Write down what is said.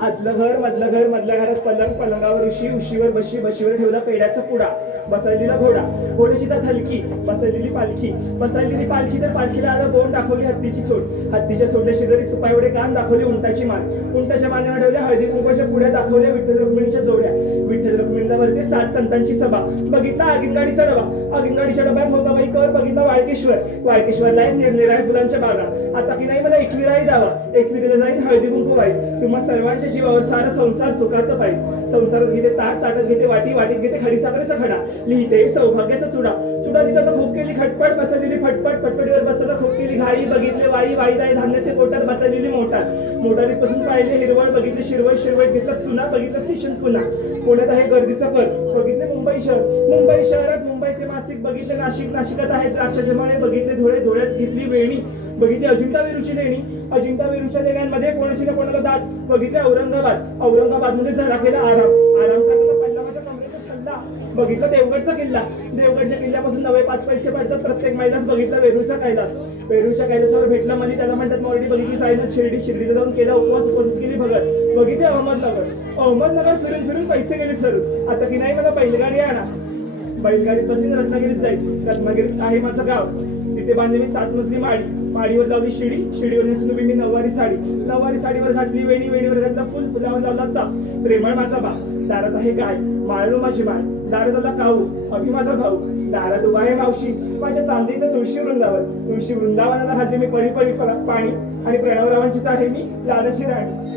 आतलं घर मधलं घर मधल्या घरात पलंग पलंगावर उशी उशीवर बशी बशीवर ठेवला पेड्याचा पुडा बसवलेला घोडा घोड्याची तर हलकी बसवलेली पालखी बसवलेली पालखी तर पालखीला आलं बोट दाखवली हत्तीची सोड हत्तीच्या सोडल्या शेजारी सुपा एवढे कान दाखवली उंटाची मान उंटाच्या मानेवर ठेवल्या हळदी कुंकवाच्या पुढ्या दाखवल्या विठ्ठल रुक्मिणीच्या जोड्या विठ्ठल रुक्मिणीला वरती 7 संतांची सभा बघितला आगिनगाडीचा डबा आगिनगाडीच्या डब्यात होता बाई कर बघितला वाळकेश्वरला आहे निरनिराळ्या फुलांच्या बागा आता की नाही मला एकविराही दावा एकविरीला जाईन हळदी कुंकू वाई तुम्हा सर्वांच्या जीवावर सारा संसार सुखाचा पाहिजे संसारात घेते ताटात घेते वाटीत घेते खडीसाखरेचा खडा लिहिते सौभाग्याचा चुडा तिथं खूप केली खटपट बसवलेली फटपट पटपटीवर बसवलं खूप केली घाई बघितले वाई धान्याचे कोटात बसवलेली मोटारीत पासून पाहिले हिरवळ बघितले शिरवळ घेतलं चुना बघितलं स्टेशन पुन्हा पुण्यात आहे गर्दीचा कर बघितले मुंबई शहरात मुंबईचे मासिक बघितले नाशिकात आहेत द्राक्षाचे मळे बघितले धुळ्यात घेतली वेणी बघितली अजिंठा वेरूची लेण्यांमध्ये कोणाची ना कोणाला दात बघितले औरंगाबाद मध्ये जरा केला आराम करताना पल्लावाच्या कमरेचा सल्ला बघितलं देवगडचा देवगडच्या किल्ल्यापासून 9 पैसे पडतात प्रत्येक महिलाच बघितला वेरूळचा कैलासावर भेटला मनी त्याला म्हणतात मॉर्डी बघितली सायनाथ शिर्डीला जाऊन केला उपवास केली भगत बघितले अहमदनगर फिरून पैसे गेले सरून आता की नाही मला बैलगाडीत बसून रत्नागिरीत जाईल रत्नागिरीत आहे माझं गाव तिथे बांधली मी 7 मजली माडीवर लावली शिडीवर नेसून मी नऊवारी साडीवर घातली वेणीवर घातला फुलावर लावला चाप प्रेमळ माझा बा दारात आहे गाय माळलो माझी माय दारात आला काऊ अभि माझा भाऊ दारात उभा आहे मावशी माझ्या चांदीचं तुळशी वृंदावनाला घातली मी पळी पाणी आणि प्रणवरावांचीच आहे मी लाडाची राणी